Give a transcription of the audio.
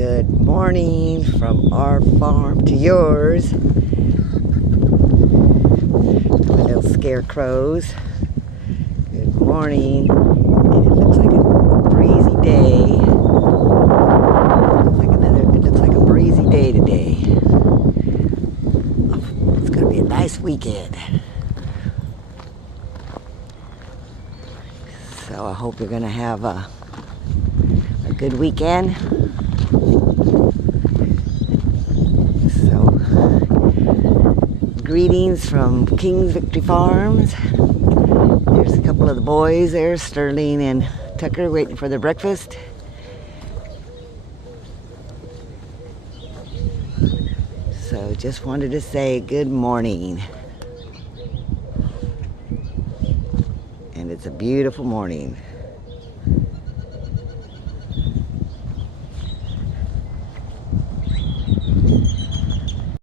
Good morning from our farm to yours. My little scarecrows. Good morning. And it looks like a breezy day. It looks like a breezy day today. It's gonna be a nice weekend. So I hope you're gonna have a good weekend. So, greetings from King's Victory Farms. There's a couple of the boys there, Sterling and Tucker, waiting for their breakfast. So just wanted to say good morning. And it's a beautiful morning.